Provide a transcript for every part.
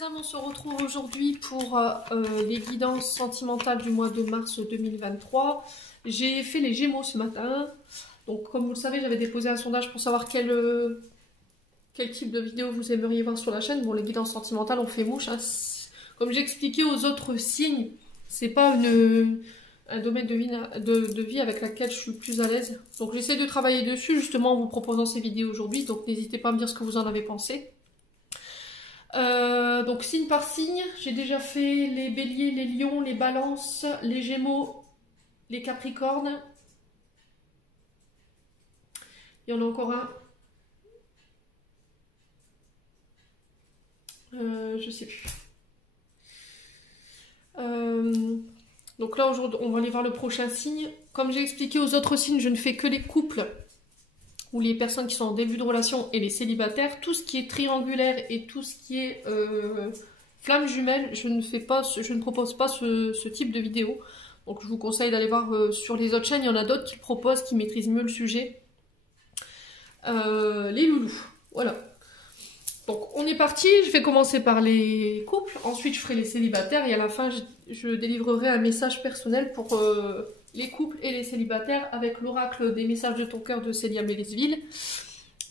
les âmes, on se retrouve aujourd'hui pour les guidances sentimentales du mois de mars 2023. J'ai fait les Gémeaux ce matin. Donc comme vous le savez, j'avais déposé un sondage pour savoir quel type de vidéo vous aimeriez voir sur la chaîne. Bon, les guidances sentimentales, on fait mouche. Hein. Comme j'ai expliqué aux autres signes, c'est pas un domaine de vie avec lequel je suis plus à l'aise. Donc j'essaie de travailler dessus justement en vous proposant ces vidéos aujourd'hui. Donc n'hésitez pas à me dire ce que vous en avez pensé. Donc signe par signe, j'ai déjà fait les béliers, les lions, les balances, les gémeaux, les capricornes. Il y en a encore un. Je sais plus. Donc là aujourd'hui on va aller voir le prochain signe. Comme j'ai expliqué aux autres signes, je ne fais que les couples ou les personnes qui sont en début de relation et les célibataires. Tout ce qui est triangulaire et tout ce qui est flamme jumelle, je ne propose pas ce type de vidéo. Donc je vous conseille d'aller voir sur les autres chaînes, il y en a d'autres qui le proposent, qui maîtrisent mieux le sujet. Les loulous, voilà. Donc on est parti, je vais commencer par les couples, ensuite je ferai les célibataires et à la fin je délivrerai un message personnel pour les couples et les célibataires avec l'oracle des messages de ton cœur de Célia Mélesville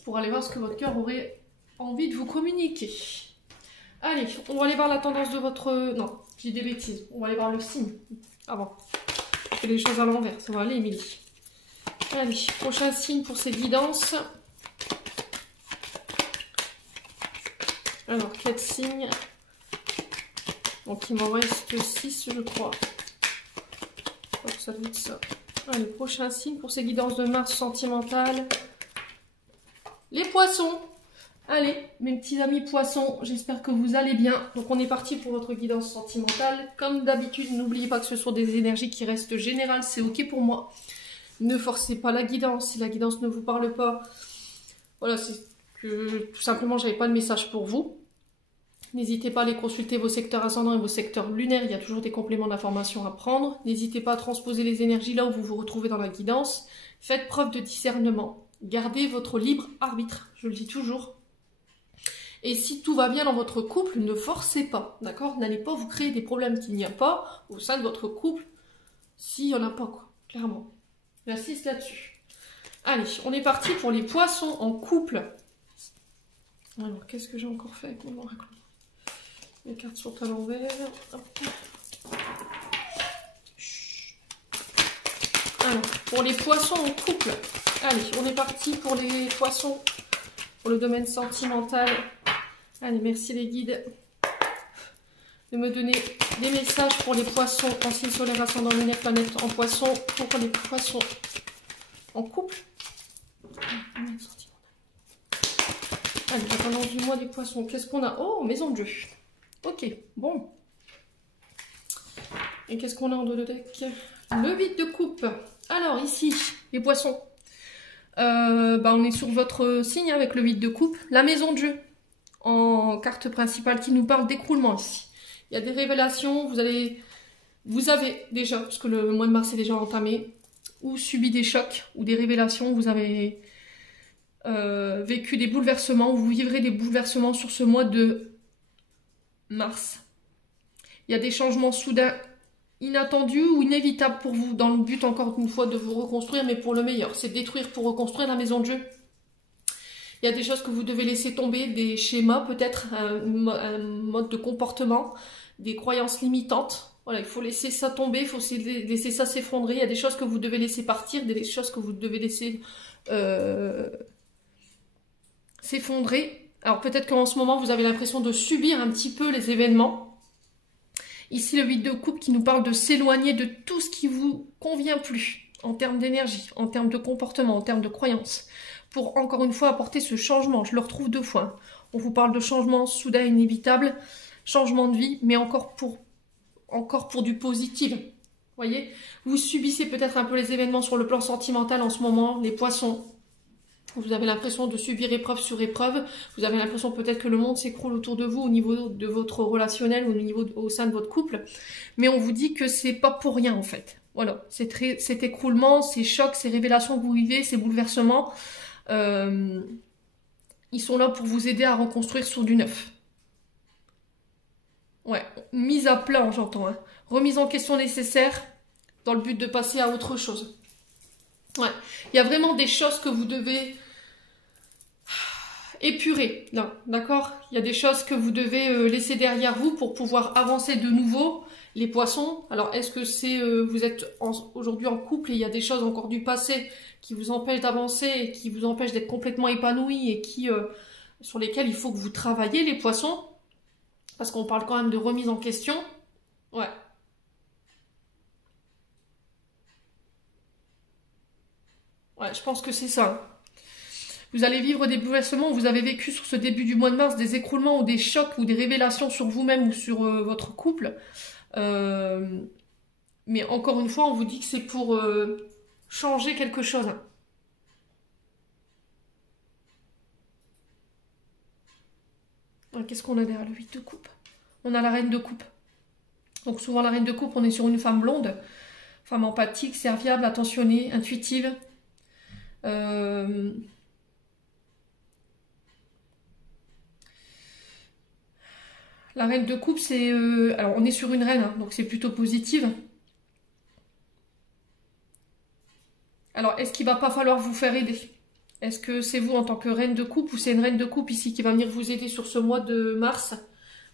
pour aller voir ce que votre cœur aurait envie de vous communiquer. Allez, on va aller voir la tendance de votre... Non, j'ai des bêtises, on va aller voir le signe avant. Je fais les choses à l'envers, ça va aller Émilie. Allez, prochain signe pour ces guidances. Alors, 4 signes. Donc, il m'en reste 6, je crois. Donc, ça doit être ça. Allez, prochain signe pour ces guidances de Mars sentimentales. Les poissons. Allez, mes petits amis poissons, j'espère que vous allez bien. Donc, on est parti pour votre guidance sentimentale. Comme d'habitude, n'oubliez pas que ce sont des énergies qui restent générales. C'est OK pour moi. Ne forcez pas la guidance. Si la guidance ne vous parle pas, voilà, c'est que tout simplement, je n'avais pas de message pour vous. N'hésitez pas à aller consulter vos secteurs ascendants et vos secteurs lunaires, il y a toujours des compléments d'information à prendre. N'hésitez pas à transposer les énergies là où vous vous retrouvez dans la guidance. Faites preuve de discernement. Gardez votre libre arbitre, je le dis toujours. Et si tout va bien dans votre couple, ne forcez pas, d'accord? N'allez pas vous créer des problèmes qu'il n'y a pas au sein de votre couple, s'il n'y en a pas, quoi, clairement. J'insiste là-dessus. Allez, on est parti pour les poissons en couple. Alors, qu'est-ce que j'ai encore fait avec mon oracle? Les cartes sont à l'envers. Alors, pour les poissons en couple. Allez, on est parti pour les poissons, pour le domaine sentimental. Allez, merci les guides de me donner des messages pour les poissons en signe solaire, ascendant, lunaire, planète en poisson, pour les poissons en couple. Allez, la tendance du mois des poissons. Qu'est-ce qu'on a? Oh, maison de jeu. Ok, bon. Et qu'est-ce qu'on a en dos de deck? Le 8 de coupe. Alors, ici, les poissons. On est sur votre signe avec le 8 de coupe. La maison de jeu, en carte principale, qui nous parle d'écroulement ici. Il y a des révélations, vous avez déjà, parce que le mois de mars est déjà entamé, ou subi des chocs, ou des révélations, vous avez vécu des bouleversements, vous vivrez des bouleversements sur ce mois de mars. Il y a des changements soudains, inattendus ou inévitables pour vous, dans le but encore une fois de vous reconstruire, mais pour le meilleur. C'est détruire pour reconstruire la maison de jeu. Il y a des choses que vous devez laisser tomber, des schémas peut-être, un mode de comportement, des croyances limitantes. Voilà, il faut laisser ça tomber, il faut laisser ça s'effondrer. Il y a des choses que vous devez laisser partir, des choses que vous devez laisser s'effondrer. Alors peut-être qu'en ce moment, vous avez l'impression de subir un petit peu les événements. Ici, le 8 de coupe qui nous parle de s'éloigner de tout ce qui vous convient plus, en termes d'énergie, en termes de comportement, en termes de croyances, pour encore une fois apporter ce changement. Je le retrouve 2 fois. On vous parle de changement soudain inévitable, changement de vie, mais encore pour du positif. Vous voyez, vous subissez peut-être un peu les événements sur le plan sentimental en ce moment, les poissons. Vous avez l'impression de subir épreuve sur épreuve. Vous avez l'impression peut-être que le monde s'écroule autour de vous au niveau de votre relationnel, au sein de votre couple. Mais on vous dit que c'est pas pour rien en fait. Voilà, cet écroulement, ces chocs, ces révélations que vous vivez, ces bouleversements, ils sont là pour vous aider à reconstruire sur du neuf. mise à plat, j'entends. Hein. Remise en question nécessaire dans le but de passer à autre chose. Ouais. Il y a vraiment des choses que vous devez épurer. D'accord? Il y a des choses que vous devez laisser derrière vous pour pouvoir avancer de nouveau. Les poissons, alors est-ce que c'est vous êtes aujourd'hui en couple et il y a des choses encore du passé qui vous empêchent d'avancer et qui vous empêchent d'être complètement épanoui et qui sur lesquels il faut que vous travaillez les poissons parce qu'on parle quand même de remise en question. Ouais. Ouais, je pense que c'est ça. Vous allez vivre des bouleversements, vous avez vécu sur ce début du mois de mars des écroulements ou des chocs ou des révélations sur vous-même ou sur votre couple. Mais encore une fois, on vous dit que c'est pour changer quelque chose. Qu'est-ce qu'on a derrière le 8 de coupe? On a la reine de coupe. Donc souvent la reine de coupe, on est sur une femme blonde, femme empathique, serviable, attentionnée, intuitive. La reine de coupe, c'est... alors, on est sur une reine, hein, donc c'est plutôt positive. Alors, est-ce qu'il va pas falloir vous faire aider? Est-ce que c'est vous en tant que reine de coupe ou c'est une reine de coupe ici qui va venir vous aider sur ce mois de mars?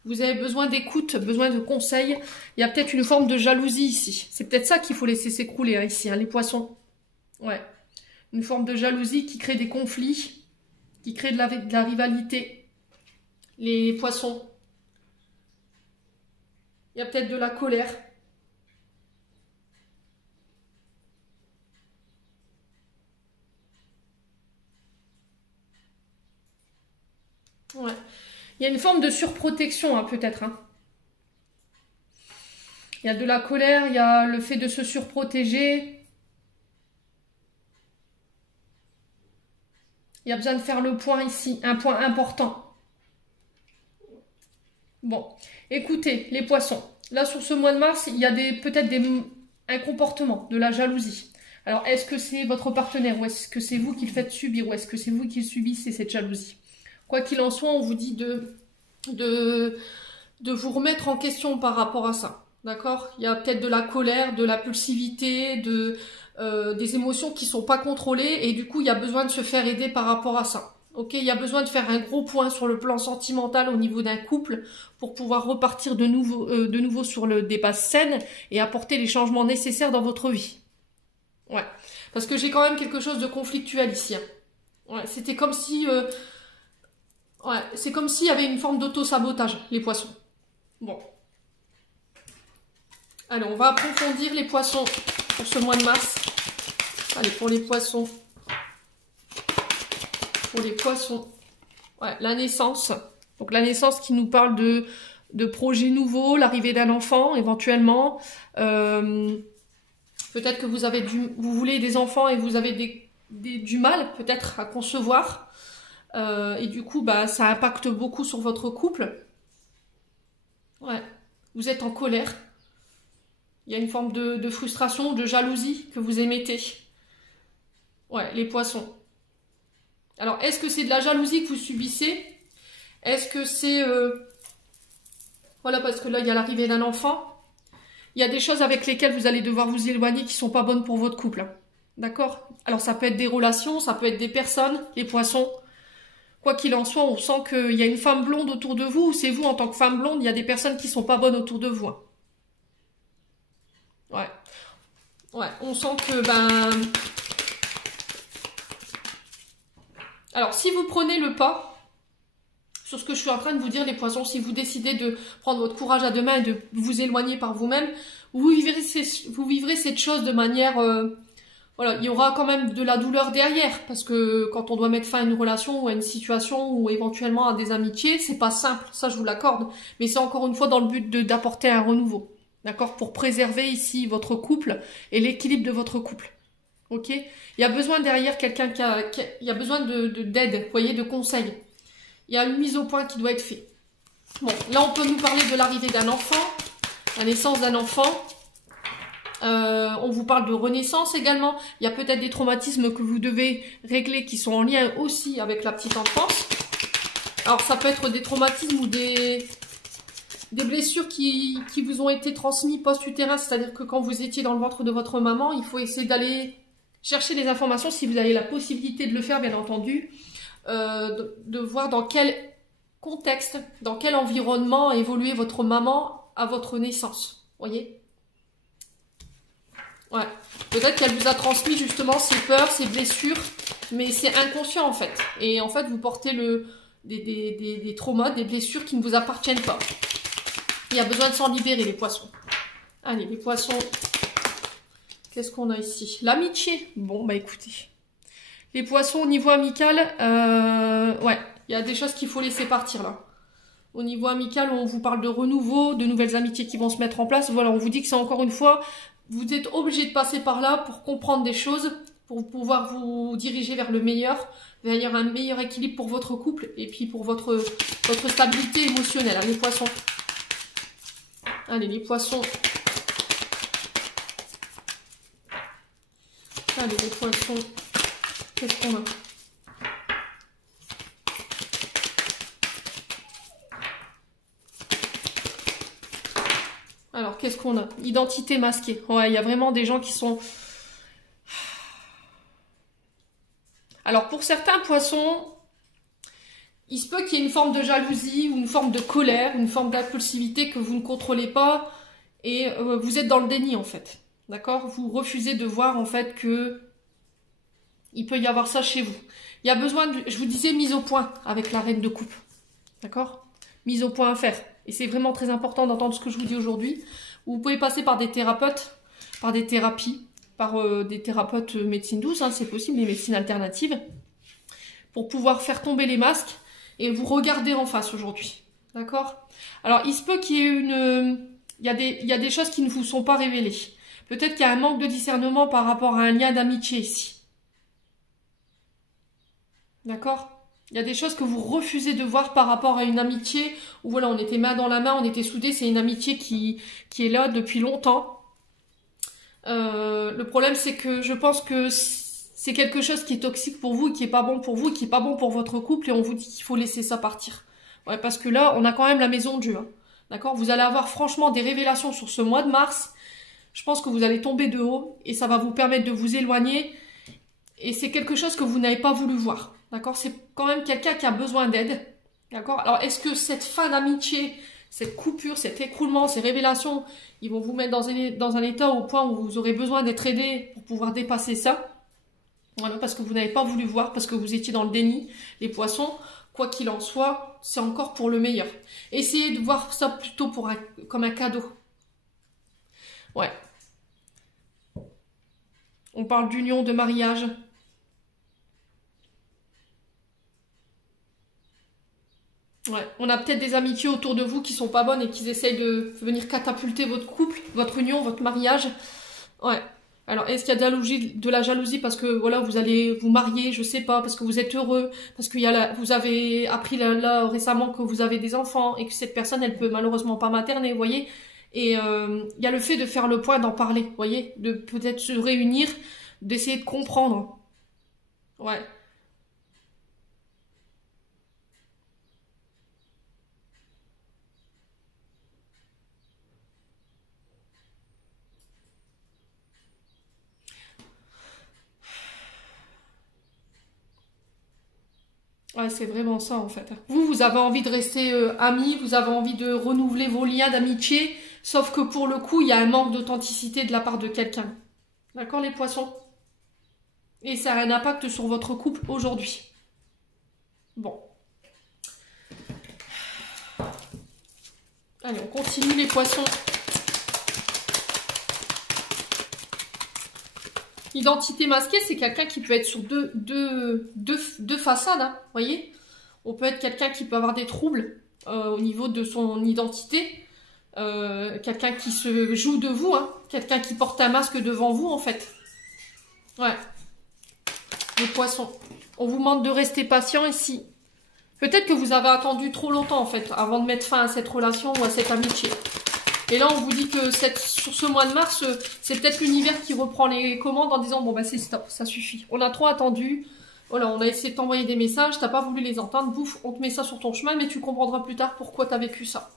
Vous avez besoin d'écoute, besoin de conseils. Il y a peut-être une forme de jalousie ici. C'est peut-être ça qu'il faut laisser s'écrouler hein, ici, hein, les poissons. Ouais. Une forme de jalousie qui crée des conflits, qui crée de la rivalité. Les poissons. Il y a peut-être de la colère. Ouais. Il y a une forme de surprotection, hein, peut-être. Hein. Il y a de la colère, il y a le fait de se surprotéger. Il y a besoin de faire le point ici, un point important. Bon, écoutez, les poissons. Là, sur ce mois de mars, il y a peut-être un comportement, de la jalousie. Alors, est-ce que c'est votre partenaire ou est-ce que c'est vous qui le faites subir ou est-ce que c'est vous qui subissez cette jalousie? Quoi qu'il en soit, on vous dit de vous remettre en question par rapport à ça. D'accord? Il y a peut-être de la colère, de la pulsivité, des émotions qui ne sont pas contrôlées et du coup, il y a besoin de se faire aider par rapport à ça. Ok, il y a besoin de faire un gros point sur le plan sentimental au niveau d'un couple pour pouvoir repartir de nouveau sur des bases saines et apporter les changements nécessaires dans votre vie. Ouais, parce que j'ai quand même quelque chose de conflictuel ici. Hein. Ouais, c'était comme si... ouais, c'est comme s'il y avait une forme d'auto-sabotage, les poissons. Bon. Allez, on va approfondir les poissons pour ce mois de mars. Allez, pour les poissons... Pour les poissons, ouais, la naissance. Donc la naissance qui nous parle de projets nouveaux, l'arrivée d'un enfant éventuellement. Peut-être que vous voulez des enfants et vous avez du mal peut-être à concevoir. Et du coup, bah, ça impacte beaucoup sur votre couple. Ouais, vous êtes en colère. Il y a une forme de frustration, de jalousie que vous émettez. Ouais, les poissons. Alors, est-ce que c'est de la jalousie que vous subissez? Est-ce que c'est... voilà, parce que là, il y a l'arrivée d'un enfant. Il y a des choses avec lesquelles vous allez devoir vous éloigner qui ne sont pas bonnes pour votre couple. Hein. D'accord? Alors, ça peut être des relations, ça peut être des personnes, les poissons. Quoi qu'il en soit, on sent qu'il y a une femme blonde autour de vous. Ou c'est vous, en tant que femme blonde, il y a des personnes qui ne sont pas bonnes autour de vous. Hein. Ouais. Ouais, on sent que... Alors, si vous prenez le pas sur ce que je suis en train de vous dire, les poissons, si vous décidez de prendre votre courage à deux mains et de vous éloigner par vous-même, vous vivrez cette chose de manière... voilà, il y aura quand même de la douleur derrière, parce que quand on doit mettre fin à une relation ou à une situation ou éventuellement à des amitiés, c'est pas simple, ça je vous l'accorde, mais c'est encore une fois dans le but d'apporter un renouveau, d'accord, pour préserver ici votre couple et l'équilibre de votre couple. Ok, il y a besoin derrière quelqu'un il y a besoin d'aide, vous voyez, de conseils. Il y a une mise au point qui doit être faite. Bon, là on peut nous parler de l'arrivée d'un enfant, la naissance d'un enfant. On vous parle de renaissance également. Il y a peut-être des traumatismes que vous devez régler qui sont en lien aussi avec la petite enfance. Alors ça peut être des traumatismes ou des Des blessures qui vous ont été transmises post-utérin, c'est-à-dire que quand vous étiez dans le ventre de votre maman, il faut essayer d'aller chercher des informations, si vous avez la possibilité de le faire, bien entendu, de voir dans quel contexte, dans quel environnement a évolué votre maman à votre naissance. Voyez? Ouais. Peut-être qu'elle vous a transmis justement ses peurs, ses blessures, mais c'est inconscient en fait. Et en fait, vous portez des traumas, des blessures qui ne vous appartiennent pas. Il y a besoin de s'en libérer, les poissons. Allez, les poissons. Qu'est-ce qu'on a ici? L'amitié. Bon, bah écoutez. Les poissons au niveau amical, ouais, il y a des choses qu'il faut laisser partir là. Au niveau amical, on vous parle de renouveau, de nouvelles amitiés qui vont se mettre en place. Voilà, on vous dit que c'est encore une fois, vous êtes obligé de passer par là pour comprendre des choses, pour pouvoir vous diriger vers le meilleur, vers un meilleur équilibre pour votre couple et puis pour votre stabilité émotionnelle. Allez, les poissons. Allez, les poissons. Allez, les poissons. Qu'est-ce qu'on a? Alors, qu'est-ce qu'on a? Identité masquée. Ouais, il y a vraiment des gens qui sont... Alors, pour certains poissons, il se peut qu'il y ait une forme de jalousie ou une forme de colère, une forme d'impulsivité que vous ne contrôlez pas et vous êtes dans le déni, en fait. D'accord? Vous refusez de voir, en fait, que il peut y avoir ça chez vous. Il y a besoin de... Je vous disais, mise au point avec la reine de coupe. D'accord? Mise au point à faire. Et c'est vraiment très important d'entendre ce que je vous dis aujourd'hui. Vous pouvez passer par des thérapeutes, par des thérapies, par des thérapeutes médecine douce, hein, c'est possible, des médecines alternatives, pour pouvoir faire tomber les masques et vous regarder en face aujourd'hui. D'accord? Alors, il se peut qu'il y ait une... Il y a des choses qui ne vous sont pas révélées. Peut-être qu'il y a un manque de discernement par rapport à un lien d'amitié ici. D'accord? Il y a des choses que vous refusez de voir par rapport à une amitié où voilà, on était main dans la main, on était soudés. C'est une amitié qui est là depuis longtemps. Le problème, c'est que je pense que c'est quelque chose qui est toxique pour vous, qui est pas bon pour vous, qui est pas bon pour votre couple, et on vous dit qu'il faut laisser ça partir. Ouais, parce que là, on a quand même la maison de Dieu. Hein. D'accord? Vous allez avoir franchement des révélations sur ce mois de mars. Je pense que vous allez tomber de haut et ça va vous permettre de vous éloigner. Et c'est quelque chose que vous n'avez pas voulu voir. D'accord? C'est quand même quelqu'un qui a besoin d'aide. D'accord? Alors, est-ce que cette fin d'amitié, cette coupure, cet écroulement, ces révélations, ils vont vous mettre dans un état au point où vous aurez besoin d'être aidé pour pouvoir dépasser ça? Voilà, parce que vous n'avez pas voulu voir, parce que vous étiez dans le déni. Les poissons, quoi qu'il en soit, c'est encore pour le meilleur. Essayez de voir ça plutôt comme un cadeau. Ouais. On parle d'union, de mariage. Ouais, on a peut-être des amitiés autour de vous qui sont pas bonnes et qui essayent de venir catapulter votre couple, votre union, votre mariage. Ouais. Alors, est-ce qu'il y a de la jalousie parce que voilà, vous allez vous marier, je sais pas, parce que vous êtes heureux, parce que vous avez appris là récemment que vous avez des enfants et que cette personne, elle peut malheureusement pas materner, vous voyez. Et il y a le fait de faire le point, d'en parler, vous voyez, de peut-être se réunir, d'essayer de comprendre. Ouais. Ouais, c'est vraiment ça en fait. Vous avez envie de rester amis, vous avez envie de renouveler vos liens d'amitié, sauf que pour le coup, il y a un manque d'authenticité de la part de quelqu'un. D'accord, les poissons? Et ça a un impact sur votre couple aujourd'hui. Bon. Allez, on continue les poissons. Identité masquée, c'est quelqu'un qui peut être sur deux façades, hein, voyez. On peut être quelqu'un qui peut avoir des troubles au niveau de son identité. Quelqu'un qui se joue de vous, hein, quelqu'un qui porte un masque devant vous, en fait. Ouais. Les poissons. On vous demande de rester patient ici. Peut-être que vous avez attendu trop longtemps, en fait, avant de mettre fin à cette relation ou à cette amitié. Et là, on vous dit que sur ce mois de mars, c'est peut-être l'univers qui reprend les commandes en disant « Bon, bah c'est stop, ça suffit. On a trop attendu. Voilà, on a essayé de t'envoyer des messages, t'as pas voulu les entendre. Bouf, on te met ça sur ton chemin, mais tu comprendras plus tard pourquoi t'as vécu ça. »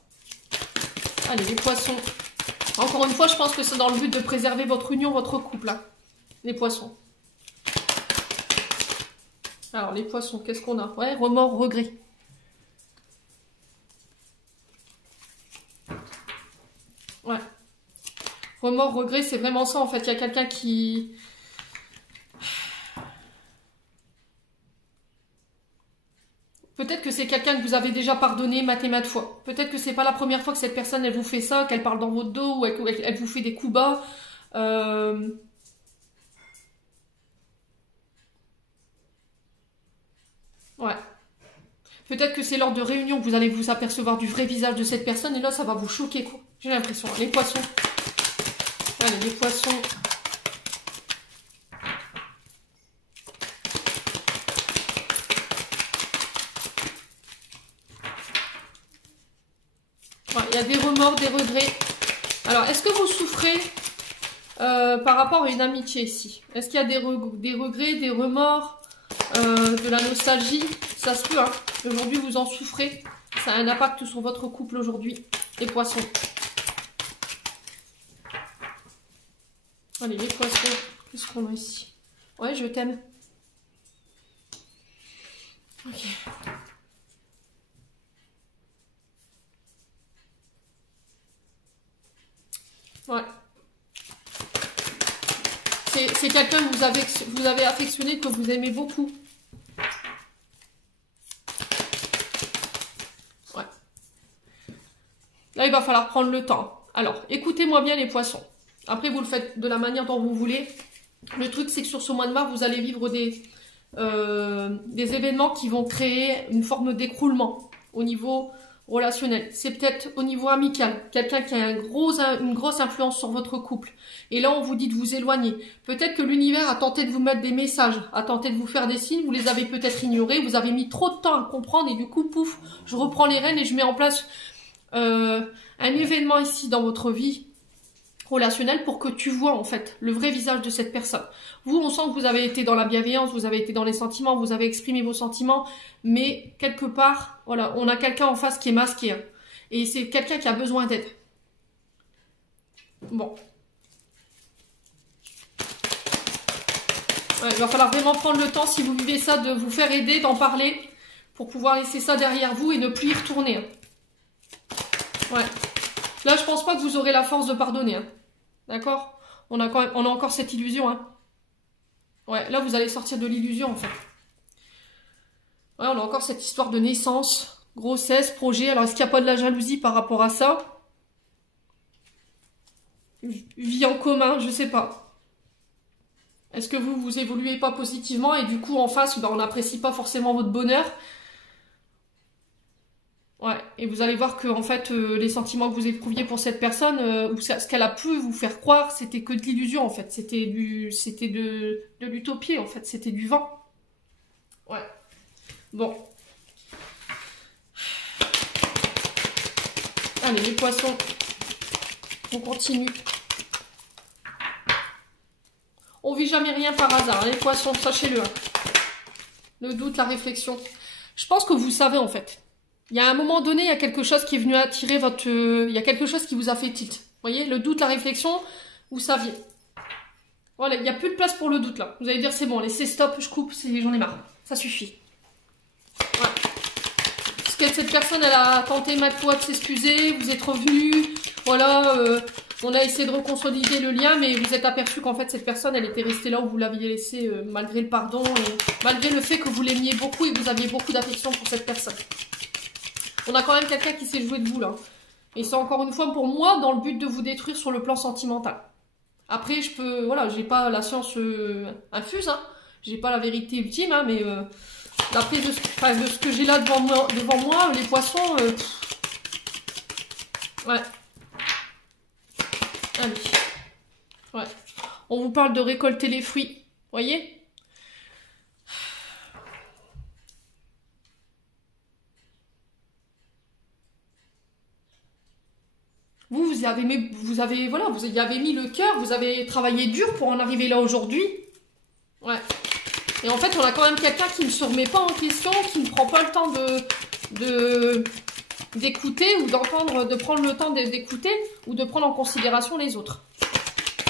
Allez, les poissons. Encore une fois, je pense que c'est dans le but de préserver votre union, votre couple. Hein. Les poissons. Alors, les poissons, qu'est-ce qu'on a? Ouais, remords, regrets. Ouais. Remords, regrets, c'est vraiment ça, en fait. Il y a quelqu'un qui... Peut-être que c'est quelqu'un que vous avez déjà pardonné maintes et maintes fois. Peut-être que c'est pas la première fois que cette personne, elle vous fait ça, qu'elle parle dans votre dos, ou elle vous fait des coups bas. Ouais. Peut-être que c'est lors de réunions que vous allez vous apercevoir du vrai visage de cette personne, et là, ça va vous choquer, quoi. J'ai l'impression. Les poissons. Allez, les poissons. Il y a des remords, des regrets. Alors, est-ce que vous souffrez par rapport à une amitié ici? Est-ce qu'il y a des regrets, des remords, de la nostalgie? Ça se peut, hein. Aujourd'hui, vous en souffrez. Ça a un impact sur votre couple aujourd'hui. Les poissons. Allez, les poissons. Qu'est-ce qu'on a ici? Ouais, je t'aime. Ok. Ouais. C'est quelqu'un que vous avez affectionné, que vous aimez beaucoup. Ouais. Là, il va falloir prendre le temps. Alors, écoutez-moi bien les poissons. Après, vous le faites de la manière dont vous voulez. Le truc, c'est que sur ce mois de mars, vous allez vivre des événements qui vont créer une forme d'écroulement au niveau relationnel. C'est peut-être au niveau amical, quelqu'un qui a une grosse influence sur votre couple. Et là, on vous dit de vous éloigner. Peut-être que l'univers a tenté de vous mettre des messages, a tenté de vous faire des signes, vous les avez peut-être ignorés, vous avez mis trop de temps à comprendre et du coup, pouf, je reprends les rênes et je mets en place un événement ici dans votre vie relationnelle pour que tu vois en fait le vrai visage de cette personne. Vous, on sent que vous avez été dans la bienveillance, vous avez été dans les sentiments, vous avez exprimé vos sentiments, mais quelque part, voilà, on a quelqu'un en face qui est masqué. Hein, et c'est quelqu'un qui a besoin d'aide. Bon. Ouais, il va falloir vraiment prendre le temps, si vous vivez ça, de vous faire aider, d'en parler, pour pouvoir laisser ça derrière vous et ne plus y retourner. Hein. Ouais. Là, je pense pas que vous aurez la force de pardonner. Hein. D'accord? On a encore cette illusion. Hein. Ouais, là, vous allez sortir de l'illusion, en fait. Ouais, on a encore cette histoire de naissance, grossesse, projet. Alors, est-ce qu'il n'y a pas de la jalousie par rapport à ça? Vie en commun, je sais pas. Est-ce que vous évoluez pas positivement et du coup, en face, on n'apprécie pas forcément votre bonheur? Ouais, et vous allez voir que en fait, les sentiments que vous éprouviez pour cette personne, ou ce qu'elle a pu vous faire croire, c'était que de l'illusion en fait. C'était de l'utopie en fait. C'était du vent. Ouais. Bon. Allez, les poissons. On continue. On vit jamais rien par hasard. Hein, les poissons, sachez-le. Hein. Le doute, la réflexion. Je pense que vous savez en fait. Il y a un moment donné, il y a quelque chose qui est venu attirer votre... il y a quelque chose qui vous a fait tilt. Vous voyez, le doute, la réflexion, vous saviez. Voilà, il n'y a plus de place pour le doute, là. Vous allez dire, c'est bon, laissez stop, je coupe, j'en ai marre. Ça suffit. Voilà. Parce que cette personne, elle a tenté maintes fois de s'excuser, vous êtes revenus, voilà, on a essayé de reconsolider le lien, mais vous êtes aperçu qu'en fait, cette personne, elle était restée là où vous l'aviez laissée, malgré le pardon, et malgré le fait que vous l'aimiez beaucoup et que vous aviez beaucoup d'affection pour cette personne. On a quand même quelqu'un qui s'est joué de vous là. Et c'est encore une fois pour moi dans le but de vous détruire sur le plan sentimental. Après, je peux... Voilà, j'ai pas la science infuse, hein. J'ai pas la vérité ultime, hein, mais d'après de ce que j'ai là devant moi, les poissons... Ouais. Allez. Ouais. On vous parle de récolter les fruits. Voyez ? Vous y avez mis le cœur, vous avez travaillé dur pour en arriver là aujourd'hui. Ouais. Et en fait, on a quand même quelqu'un qui ne se remet pas en question, qui ne prend pas le temps d'écouter ou d'entendre, de prendre le temps d'écouter ou de prendre en considération les autres.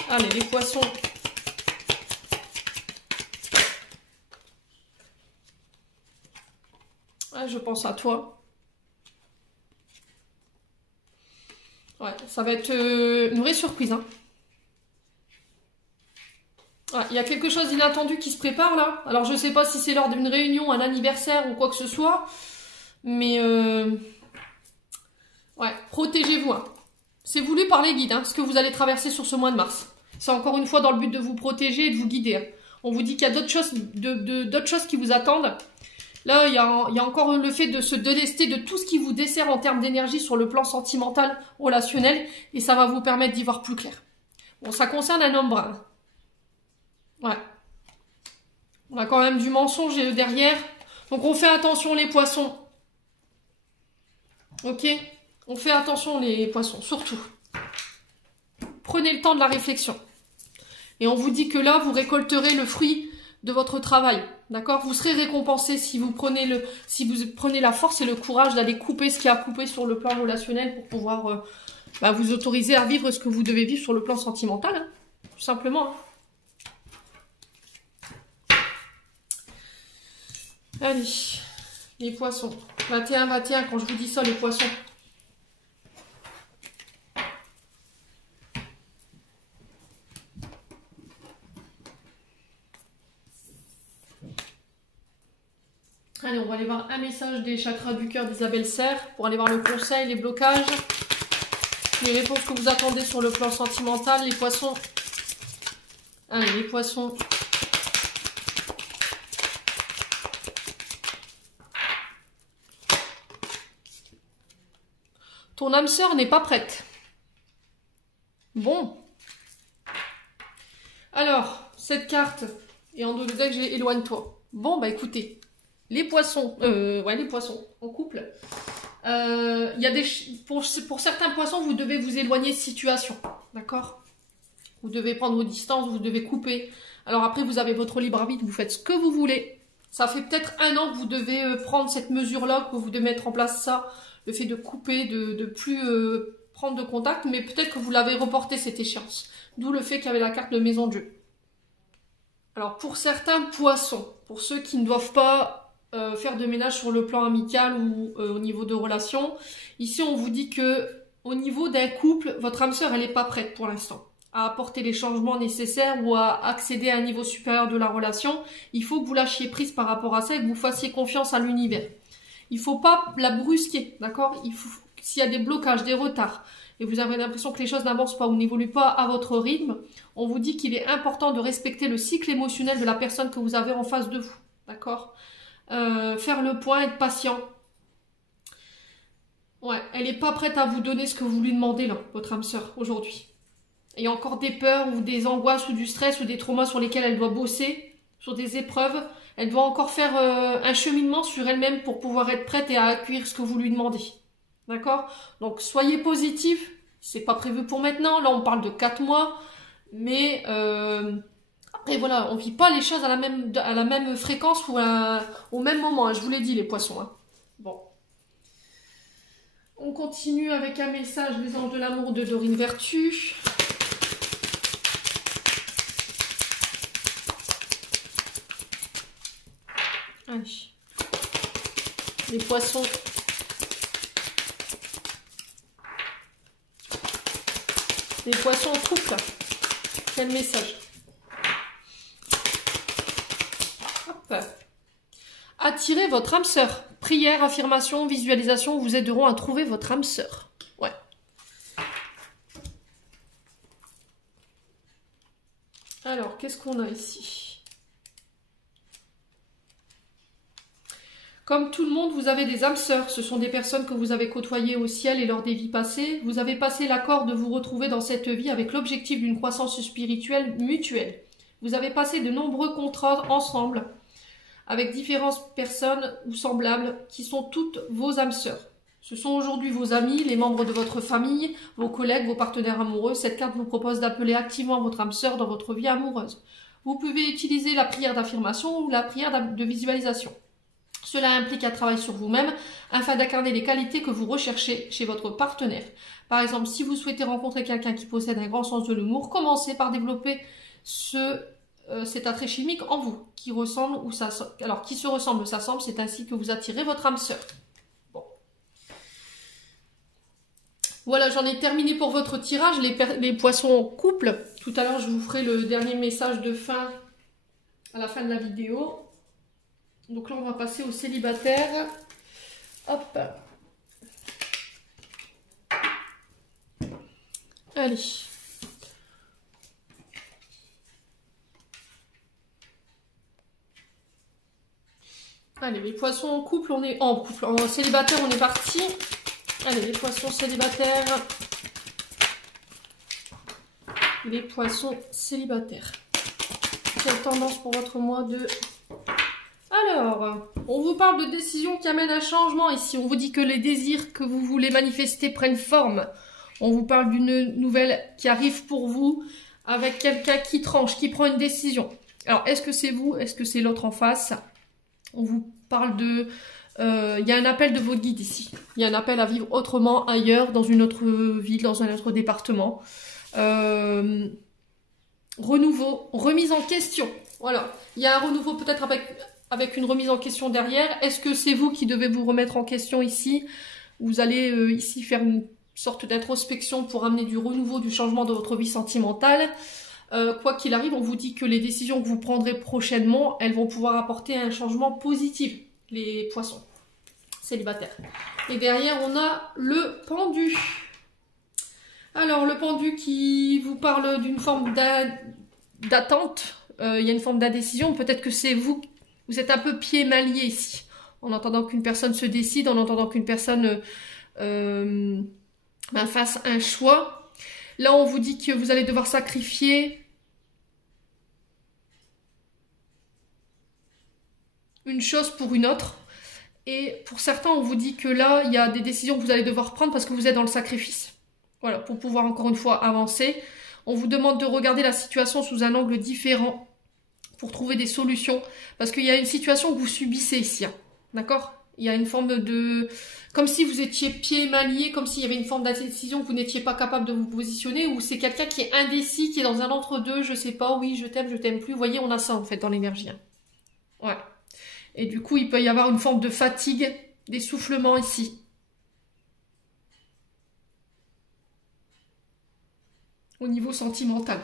Allez, les poissons. Ah, je pense à toi. Ouais, ça va être une vraie surprise, hein. Ouais, il y a quelque chose d'inattendu qui se prépare là. Alors je sais pas si c'est lors d'une réunion, un anniversaire ou quoi que ce soit. Mais ouais, protégez-vous, hein. C'est voulu par les guides, hein, ce que vous allez traverser sur ce mois de mars. C'est encore une fois dans le but de vous protéger et de vous guider, hein. On vous dit qu'il y a d'autres choses, d'autres choses qui vous attendent. Là, il y a encore le fait de se délester de tout ce qui vous dessert en termes d'énergie sur le plan sentimental, relationnel. Et ça va vous permettre d'y voir plus clair. Bon, ça concerne un homme brun. Ouais. On a quand même du mensonge derrière. Donc on fait attention les poissons. Ok? On fait attention les poissons, surtout. Prenez le temps de la réflexion. Et on vous dit que là, vous récolterez le fruit de votre travail. D'accord? Vous serez récompensé si vous prenez la force et le courage d'aller couper ce qu'il y a à couper sur le plan relationnel pour pouvoir vous autoriser à vivre ce que vous devez vivre sur le plan sentimental. Hein, tout simplement. Hein. Allez, les poissons. 21, 21, quand je vous dis ça, les poissons. Allez, on va aller voir un message des chakras du cœur d'Isabelle Serre pour aller voir le conseil, les blocages, les réponses que vous attendez sur le plan sentimental, les poissons. Allez, les poissons. Ton âme sœur n'est pas prête. Bon. Alors, cette carte, et en dos de deck, j'ai éloigne-toi. Bon, bah écoutez, les poissons, les poissons en couple. Y a pour certains poissons, vous devez vous éloigner de situation, d'accord? Vous devez prendre vos distances, vous devez couper. Alors après, vous avez votre libre arbitre, vous faites ce que vous voulez. Ça fait peut-être 1 an que vous devez prendre cette mesure-là, que vous devez mettre en place ça. Le fait de couper, de plus prendre de contact, mais peut-être que vous l'avez reporté cette échéance. D'où le fait qu'il y avait la carte de maison de jeu. Alors pour certains poissons, pour ceux qui ne doivent pas faire de ménage sur le plan amical ou au niveau de relations, ici on vous dit que au niveau d'un couple, votre âme sœur elle n'est pas prête pour l'instant à apporter les changements nécessaires ou à accéder à un niveau supérieur de la relation. Il faut que vous lâchiez prise par rapport à ça et que vous fassiez confiance à l'univers. Il ne faut pas la brusquer, d'accord? S'il y a des blocages, des retards, et vous avez l'impression que les choses n'avancent pas ou n'évoluent pas à votre rythme, on vous dit qu'il est important de respecter le cycle émotionnel de la personne que vous avez en face de vous, d'accord? Faire le point, être patient. Ouais, elle n'est pas prête à vous donner ce que vous lui demandez, là, votre âme sœur, aujourd'hui. Il y a encore des peurs ou des angoisses ou du stress ou des traumas sur lesquels elle doit bosser, sur des épreuves. Elle doit encore faire un cheminement sur elle-même pour pouvoir être prête et à accueillir ce que vous lui demandez. D'accord? Donc, soyez positif. C'est pas prévu pour maintenant. Là, on parle de 4 mois. Mais après, voilà, on vit pas les choses à la même fréquence ou au même moment. Hein. Je vous l'ai dit, les poissons. Hein. Bon. On continue avec un message des anges de l'amour de Dorine Vertu. Allez. Les poissons. Les poissons en couple. Quel message? Hop. Attirez votre âme sœur. Prière, affirmation, visualisation vous aideront à trouver votre âme sœur. Ouais. Alors, qu'est-ce qu'on a ici? Comme tout le monde, vous avez des âmes sœurs. Ce sont des personnes que vous avez côtoyées au ciel et lors des vies passées. Vous avez passé l'accord de vous retrouver dans cette vie avec l'objectif d'une croissance spirituelle mutuelle. Vous avez passé de nombreux contrats ensemble avec différentes personnes ou semblables qui sont toutes vos âmes sœurs. Ce sont aujourd'hui vos amis, les membres de votre famille, vos collègues, vos partenaires amoureux. Cette carte vous propose d'appeler activement votre âme sœur dans votre vie amoureuse. Vous pouvez utiliser la prière d'affirmation ou la prière de visualisation. Cela implique un travail sur vous-même afin d'incarner les qualités que vous recherchez chez votre partenaire. Par exemple, si vous souhaitez rencontrer quelqu'un qui possède un grand sens de l'humour, commencez par développer cet attrait chimique en vous, qui ressemble ou alors qui se ressemble ou s'assemble, c'est ainsi que vous attirez votre âme sœur. Bon. Voilà, j'en ai terminé pour votre tirage, les poissons en couple. Tout à l'heure, je vous ferai le dernier message de fin à la fin de la vidéo. Donc là, on va passer aux célibataires. Hop. Allez. Allez, les poissons en couple, on est en couple. En célibataire, on est parti. Allez, les poissons célibataires. Les poissons célibataires. Quelle tendance pour votre mois de... Alors, on vous parle de décisions qui amènent un changement ici. On vous dit que les désirs que vous voulez manifester prennent forme. On vous parle d'une nouvelle qui arrive pour vous avec quelqu'un qui tranche, qui prend une décision. Alors, est-ce que c'est vous? Est-ce que c'est l'autre en face? On vous parle de... Il y a un appel de votre guide ici. Il y a un appel à vivre autrement, ailleurs, dans une autre ville, dans un autre département. Renouveau, remise en question. Voilà. Il y a un renouveau peut-être avec une remise en question derrière. Est-ce que c'est vous qui devez vous remettre en question ici? Vous allez ici faire une sorte d'introspection pour amener du renouveau, du changement dans votre vie sentimentale. Quoi qu'il arrive, on vous dit que les décisions que vous prendrez prochainement, elles vont pouvoir apporter un changement positif, les poissons célibataires. Et derrière, on a le pendu. Alors, le pendu qui vous parle d'une forme d'attente. Il y a une forme d'indécision. Peut-être que c'est vous, vous êtes un peu pieds mains liés ici. En entendant qu'une personne se décide, en entendant qu'une personne fasse un choix. Là, on vous dit que vous allez devoir sacrifier une chose pour une autre. Et pour certains, on vous dit que là, il y a des décisions que vous allez devoir prendre parce que vous êtes dans le sacrifice. Voilà, pour pouvoir encore une fois avancer. On vous demande de regarder la situation sous un angle différent pour trouver des solutions. Parce qu'il y a une situation que vous subissez ici. Hein. D'accord ? Il y a une forme de... Comme si vous étiez pieds et mains liés, comme s'il y avait une forme d'indécision que vous n'étiez pas capable de vous positionner, ou c'est quelqu'un qui est indécis, qui est dans un entre-deux, je sais pas, oui, je t'aime plus. Vous voyez, on a ça en fait dans l'énergie. Hein. Ouais. Et du coup, il peut y avoir une forme de fatigue, d'essoufflement ici. Au niveau sentimental.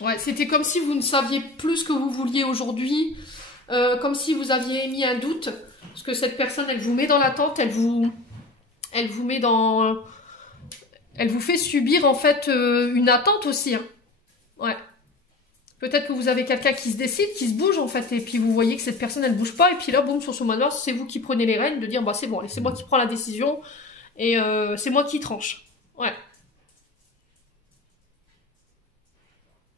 Ouais, c'était comme si vous ne saviez plus ce que vous vouliez aujourd'hui, comme si vous aviez émis un doute, parce que cette personne, elle vous met dans l'attente, elle vous met dans... Elle vous fait subir en fait une attente aussi. Hein. Ouais. Peut-être que vous avez quelqu'un qui se décide, qui se bouge en fait, et puis vous voyez que cette personne, elle ne bouge pas, et puis là, boum, sur ce mois de mars, c'est vous qui prenez les rênes, de dire, bah c'est bon, allez, c'est moi qui prends la décision, et c'est moi qui tranche. Ouais.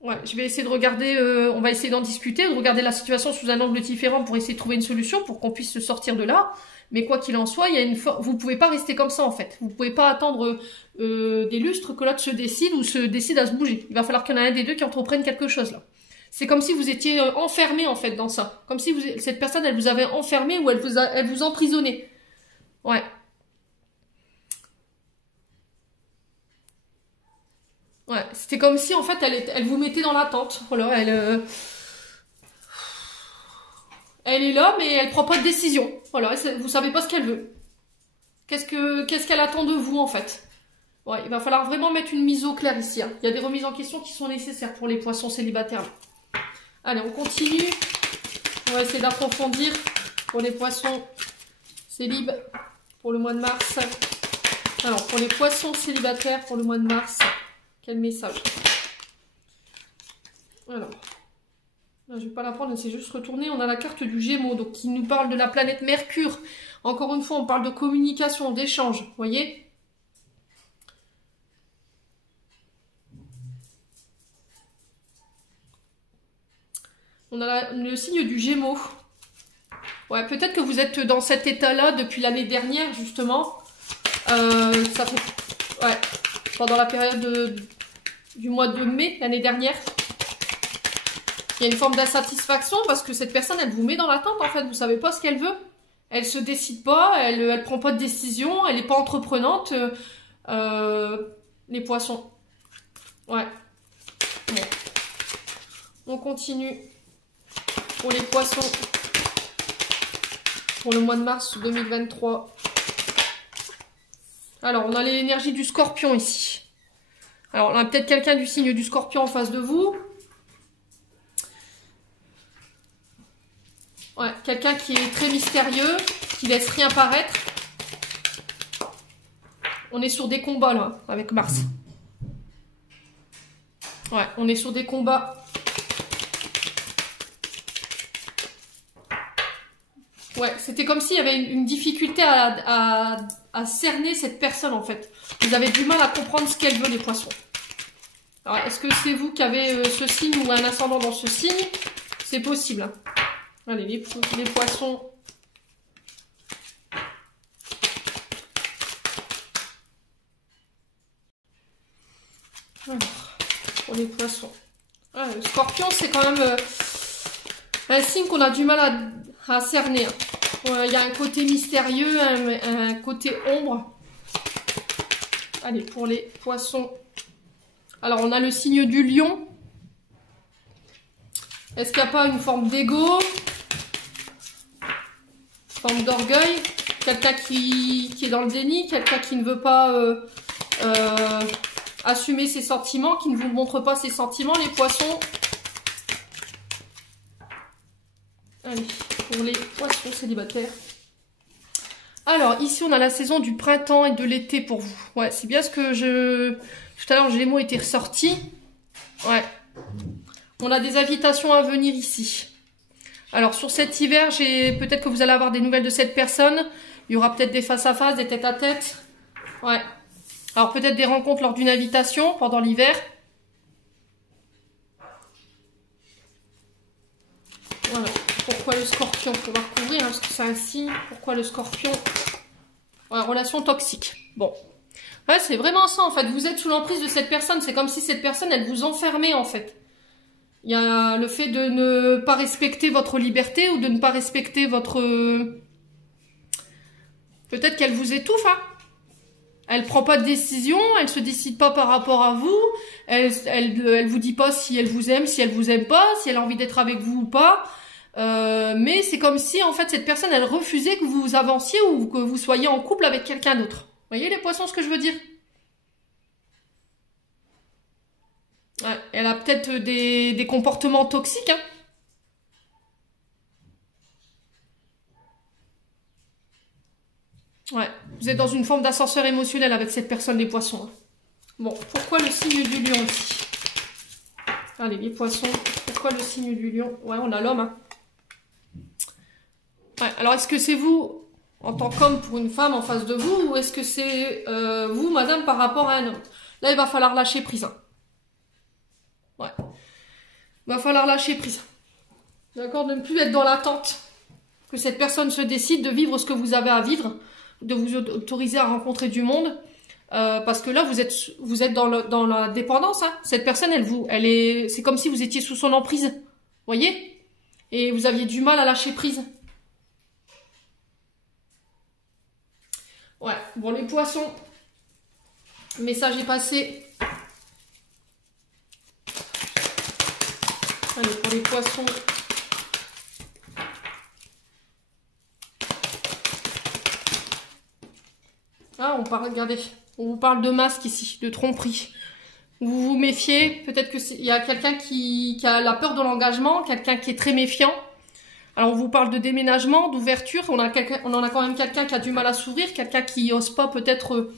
Ouais, je vais essayer de regarder, on va essayer d'en discuter, de regarder la situation sous un angle différent pour essayer de trouver une solution, pour qu'on puisse se sortir de là. Mais quoi qu'il en soit, il y a vous pouvez pas rester comme ça en fait. Vous pouvez pas attendre des lustres que l'autre se décide ou se décide à se bouger. Il va falloir qu'il y en ait un des deux qui entreprenne quelque chose là. C'est comme si vous étiez enfermé en fait dans ça. Comme si cette personne, elle vous avait enfermé ou elle vous emprisonnait. Ouais. Ouais, c'était comme si en fait elle vous mettait dans l'attente. Voilà, elle est là, mais elle prend pas de décision. Voilà, vous savez pas ce qu'elle veut. Qu'est-ce qu'elle attend de vous en fait? Ouais, il va falloir vraiment mettre une mise au clair ici. Hein. Il y a des remises en question qui sont nécessaires pour les poissons célibataires. Là. Allez, on continue. On va essayer d'approfondir pour les poissons célib pour le mois de mars. Alors, pour les poissons célibataires pour le mois de mars, quel message? Alors, là, je ne vais pas la prendre, c'est juste retourner. On a la carte du Gémeaux, donc qui nous parle de la planète Mercure. Encore une fois, on parle de communication, d'échange, vous voyez? On a le signe du Gémeaux. Ouais, peut-être que vous êtes dans cet état-là depuis l'année dernière, justement. Ça fait... Ouais, pendant la période du mois de mai, l'année dernière. Il y a une forme d'insatisfaction parce que cette personne, elle vous met dans l'attente en fait. Vous savez pas ce qu'elle veut. Elle se décide pas, elle prend pas de décision, elle est pas entreprenante. Les poissons. Ouais. Bon. On continue pour les poissons pour le mois de mars 2023. Alors, on a l'énergie du scorpion ici. Alors, on a peut-être quelqu'un du signe du scorpion en face de vous. Ouais, quelqu'un qui est très mystérieux, qui laisse rien paraître. On est sur des combats là, avec Mars. Ouais, on est sur des combats. Ouais, c'était comme s'il y avait une difficulté à cerner cette personne en fait. Vous avez du mal à comprendre ce qu'elle veut, les poissons. Alors, est-ce que c'est vous qui avez ce signe ou un ascendant dans ce signe? C'est possible. Hein. Allez, les poissons. Alors, pour les poissons. Ouais, le scorpion, c'est quand même un signe qu'on a du mal à cerner. Il y a un côté mystérieux, un côté ombre. Allez, pour les poissons. Alors, on a le signe du lion. Est-ce qu'il n'y a pas une forme d'ego? Forme d'orgueil? Quelqu'un qui est dans le déni? Quelqu'un qui ne veut pas assumer ses sentiments, qui ne vous montre pas ses sentiments, les poissons? Allez, pour les poissons célibataires. Alors, ici, on a la saison du printemps et de l'été pour vous. Ouais, c'est bien ce que tout à l'heure, les mots étaient ressortis. Ouais. On a des invitations à venir ici. Alors, sur cet hiver, peut-être que vous allez avoir des nouvelles de cette personne. Il y aura peut-être des face-à-face, des tête-à-tête. Ouais. Alors, peut-être des rencontres lors d'une invitation pendant l'hiver. Voilà. Pourquoi le scorpion? On va recouvrir, hein, parce que c'est un signe. Pourquoi le scorpion? Ouais, relation toxique. Bon. Ouais, c'est vraiment ça, en fait. Vous êtes sous l'emprise de cette personne. C'est comme si cette personne, elle vous enfermait, en fait. Il y a le fait de ne pas respecter votre liberté ou de ne pas respecter votre... Peut-être qu'elle vous étouffe, hein. Elle prend pas de décision, elle se décide pas par rapport à vous, elle vous dit pas si elle vous aime, si elle vous aime pas, si elle a envie d'être avec vous ou pas. Mais c'est comme si, en fait, cette personne, elle refusait que vous avanciez ou que vous soyez en couple avec quelqu'un d'autre. Vous voyez les poissons, ce que je veux dire? Ouais, elle a peut-être des comportements toxiques, hein. Ouais, vous êtes dans une forme d'ascenseur émotionnel avec cette personne, les poissons. Hein. Bon, pourquoi le signe du lion ici? Allez, les poissons, pourquoi le signe du lion? Ouais, on a l'homme, hein. Ouais, alors est-ce que c'est vous, en tant qu'homme, pour une femme en face de vous, ou est-ce que c'est vous, madame, par rapport à un homme? Là, il va falloir lâcher prise. Hein. Ouais. Il va falloir lâcher prise. D'accord? De ne plus être dans l'attente que cette personne se décide de vivre ce que vous avez à vivre, de vous autoriser à rencontrer du monde. Parce que là, vous êtes dans la dépendance. Hein. Cette personne, c'est comme si vous étiez sous son emprise. Voyez? Et vous aviez du mal à lâcher prise. Ouais. Bon, les poissons. Le message est passé. Allez, pour les poissons. Ah, regardez, on vous parle de masque ici, de tromperie. Vous vous méfiez, peut-être qu'il y a quelqu'un qui a la peur de l'engagement, quelqu'un qui est très méfiant. Alors on vous parle de déménagement, d'ouverture, on en a quand même quelqu'un qui a du mal à s'ouvrir, quelqu'un qui n'ose pas peut-être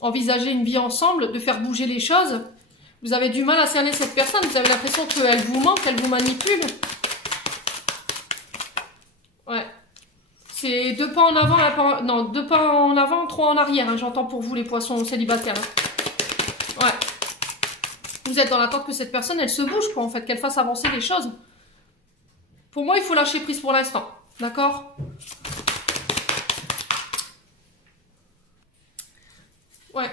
envisager une vie ensemble, de faire bouger les choses. Vous avez du mal à cerner cette personne, vous avez l'impression qu'elle vous manque, qu'elle vous manipule. Ouais. C'est 2 pas en avant, non, 2 pas en avant, 3 en arrière, hein, j'entends pour vous les poissons célibataires. Hein. Ouais. Vous êtes dans l'attente que cette personne, elle se bouge, quoi, en fait, qu'elle fasse avancer les choses. Pour moi, il faut lâcher prise pour l'instant, d'accord? Ouais.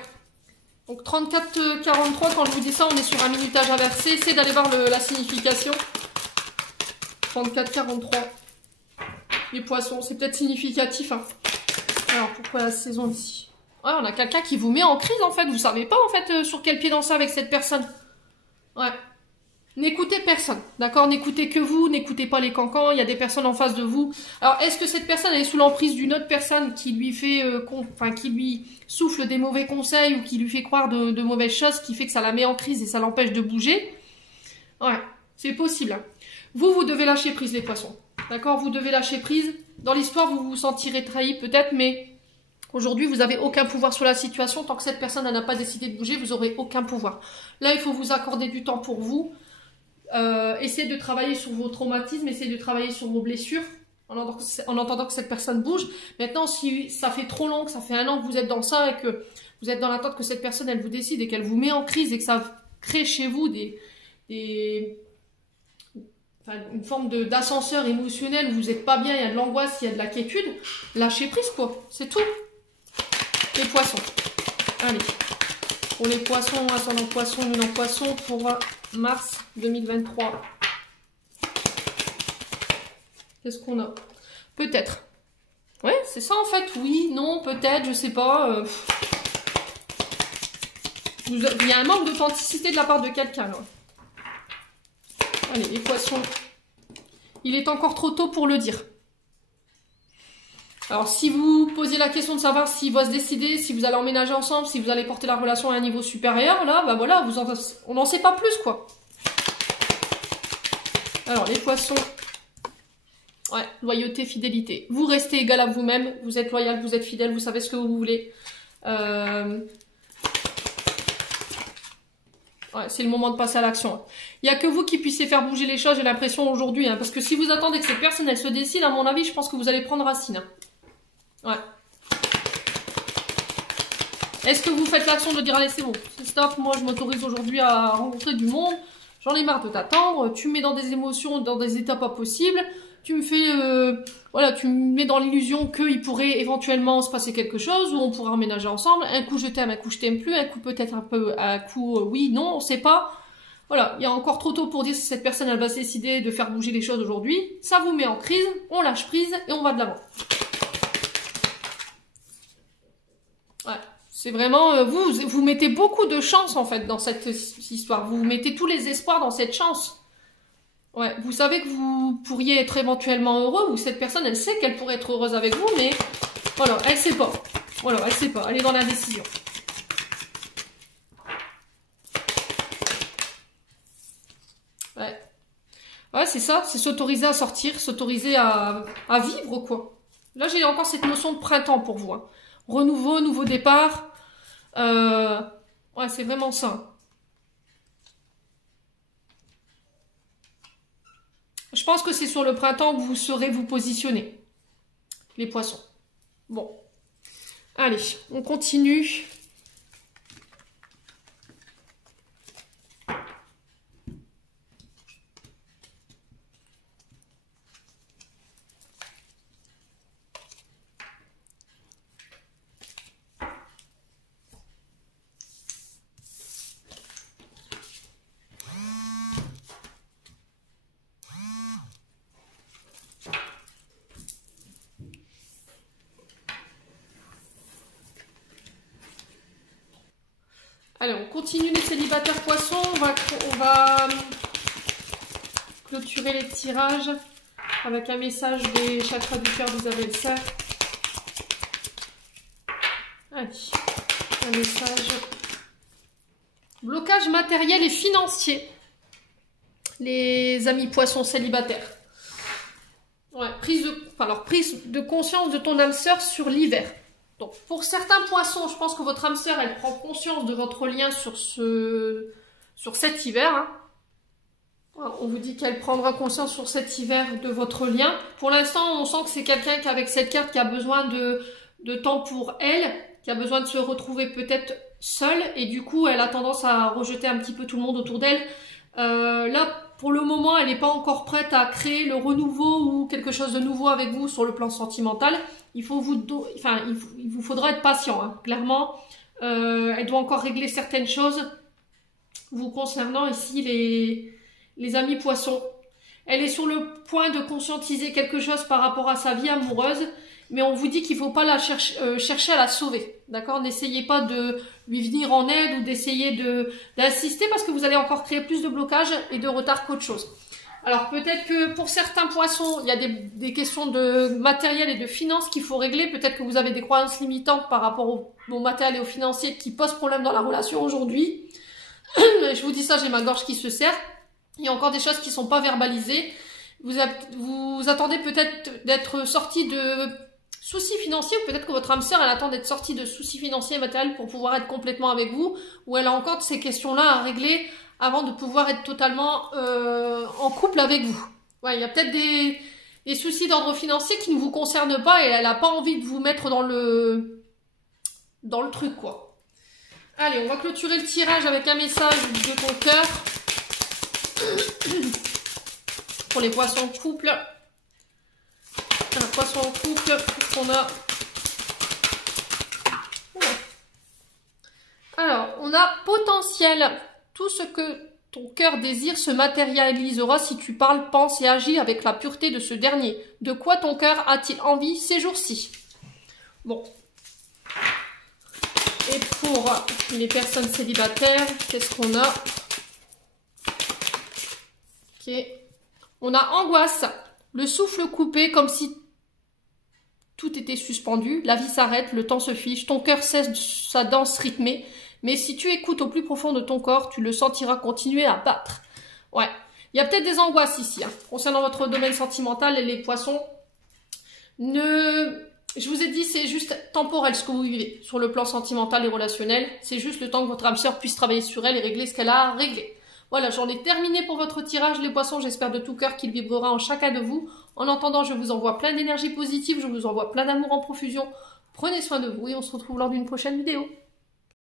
Donc 34,43, quand je vous dis ça, on est sur un minutage inversé. Essayez d'aller voir la signification. 34,43. Les poissons, c'est peut-être significatif. Hein. Alors, pourquoi la saison ici? Ouais, on a quelqu'un qui vous met en crise, en fait. Vous savez pas, en fait, sur quel pied danser avec cette personne. Ouais. N'écoutez personne, d'accord? N'écoutez que vous, n'écoutez pas les cancans, il y a des personnes en face de vous. Alors, est-ce que cette personne elle est sous l'emprise d'une autre personne qui lui fait, qui lui souffle des mauvais conseils ou qui lui fait croire de mauvaises choses, qui fait que ça la met en crise et ça l'empêche de bouger? Ouais, c'est possible. Hein. Vous devez lâcher prise, les poissons. D'accord? Vous devez lâcher prise. Dans l'histoire, vous vous sentirez trahi peut-être, mais aujourd'hui, vous n'avez aucun pouvoir sur la situation. Tant que cette personne n'a pas décidé de bouger, vous n'aurez aucun pouvoir. Là, il faut vous accorder du temps pour vous. Essayez de travailler sur vos traumatismes, essayez de travailler sur vos blessures en entendant que cette personne bouge. Maintenant, si ça fait trop long, que ça fait 1 an que vous êtes dans ça et que vous êtes dans l'attente que cette personne elle vous décide et qu'elle vous met en crise et que ça crée chez vous une forme d'ascenseur émotionnel où vous n'êtes pas bien, il y a de l'angoisse, il y a de la quiétude, lâchez prise quoi, c'est tout. Les poissons. Allez. Pour les poissons, ascendant poisson, lune en poisson pour mars 2023. Qu'est-ce qu'on a? Peut-être. Ouais, c'est ça en fait. Oui, non, peut-être, je sais pas. Il y a un manque d'authenticité de la part de quelqu'un là. Allez, les poissons. Il est encore trop tôt pour le dire. Alors, si vous posiez la question de savoir s'il va se décider, si vous allez emménager ensemble, si vous allez porter la relation à un niveau supérieur, là, bah voilà, on n'en sait pas plus, quoi. Alors, les poissons. Ouais, loyauté, fidélité. Vous restez égal à vous-même, vous êtes loyal, vous êtes fidèle, vous savez ce que vous voulez. Ouais, c'est le moment de passer à l'action. Il n'y a que vous qui puissiez faire bouger les choses, j'ai l'impression, aujourd'hui. Hein, parce que si vous attendez que cette personne, elle se décide, à mon avis, je pense que vous allez prendre racine. Hein. Ouais. Est-ce que vous faites l'action de dire allez c'est bon, c'est stop, moi je m'autorise aujourd'hui à rencontrer du monde, j'en ai marre de t'attendre, tu me mets dans des émotions, dans des états pas possibles, tu me fais, voilà, tu me mets dans l'illusion qu'il pourrait éventuellement se passer quelque chose, ou on pourrait emménager ensemble, un coup je t'aime, un coup je t'aime plus, un coup peut-être un coup oui, non, on sait pas. Voilà, il y a encore trop tôt pour dire si cette personne elle va se décider de faire bouger les choses aujourd'hui, ça vous met en crise, on lâche prise et on va de l'avant. Ouais, c'est vraiment, vous mettez beaucoup de chance en fait dans cette histoire. Vous mettez tous les espoirs dans cette chance. Ouais, vous savez que vous pourriez être éventuellement heureux ou cette personne, elle sait qu'elle pourrait être heureuse avec vous, mais voilà, elle sait pas. Voilà, elle sait pas. Elle est dans l'indécision. Ouais, ouais, c'est ça. C'est s'autoriser à sortir, s'autoriser à vivre quoi. Là, j'ai encore cette notion de printemps pour vous. Hein. Renouveau, nouveau départ. Ouais, c'est vraiment ça. Je pense que c'est sur le printemps que vous saurez vous positionner. Les poissons. Bon. Allez, on continue. Allez, on continue les célibataires poissons. On va clôturer les tirages avec un message des chakras du cœur d'Isabelle Serre. Allez, un message. Blocage matériel et financier. Les amis poissons célibataires. Ouais, prise de conscience de ton âme sœur sur l'hiver. Donc, pour certains poissons, je pense que votre âme sœur, elle prend conscience de votre lien sur cet hiver. Hein. On vous dit qu'elle prendra conscience sur cet hiver de votre lien. Pour l'instant, on sent que c'est quelqu'un qui, avec cette carte, qui a besoin de temps pour elle, qui a besoin de se retrouver peut-être seule, et du coup, elle a tendance à rejeter un petit peu tout le monde autour d'elle. Là, pour le moment, elle n'est pas encore prête à créer le renouveau ou quelque chose de nouveau avec vous sur le plan sentimental. Il vous faudra être patient, hein. Clairement. Elle doit encore régler certaines choses vous concernant ici les amis poissons. Elle est sur le point de conscientiser quelque chose par rapport à sa vie amoureuse, mais on vous dit qu'il ne faut pas la chercher à la sauver. D'accord? N'essayez pas de lui venir en aide ou d'essayer d'insister parce que vous allez encore créer plus de blocages et de retard qu'autre chose. Alors peut-être que pour certains poissons, il y a des questions de matériel et de finances qu'il faut régler. Peut-être que vous avez des croyances limitantes par rapport au matériel et au financier qui posent problème dans la relation aujourd'hui. Je vous dis ça, j'ai ma gorge qui se serre. Il y a encore des choses qui ne sont pas verbalisées. Vous attendez peut-être d'être sorti de soucis financiers, ou peut-être que votre âme sœur, elle attend d'être sortie de soucis financiers et matériels pour pouvoir être complètement avec vous, ou elle a encore ces questions-là à régler avant de pouvoir être totalement en couple avec vous. Ouais, il y a peut-être des soucis d'ordre financier qui ne vous concernent pas et elle n'a pas envie de vous mettre dans le truc, quoi. Allez, on va clôturer le tirage avec un message de ton cœur. Pour les poissons en couple. Un poisson en couple, qu'est-ce qu'on a? Alors, on a potentiel. Tout ce que ton cœur désire se matérialisera si tu parles, penses et agis avec la pureté de ce dernier. De quoi ton cœur a-t-il envie ces jours-ci? Bon. Et pour les personnes célibataires, qu'est-ce qu'on a? Ok. On a angoisse, le souffle coupé comme si tout était suspendu, la vie s'arrête, le temps se fiche, ton cœur cesse sa danse rythmée, mais si tu écoutes au plus profond de ton corps, tu le sentiras continuer à battre. Ouais, il y a peut-être des angoisses ici, hein, concernant votre domaine sentimental et les poissons. Je vous ai dit, c'est juste temporel ce que vous vivez sur le plan sentimental et relationnel. C'est juste le temps que votre âme sœur puisse travailler sur elle et régler ce qu'elle a à régler. Voilà, j'en ai terminé pour votre tirage, les poissons. J'espère de tout cœur qu'il vibrera en chacun de vous. En attendant, je vous envoie plein d'énergie positive, je vous envoie plein d'amour en profusion. Prenez soin de vous et on se retrouve lors d'une prochaine vidéo.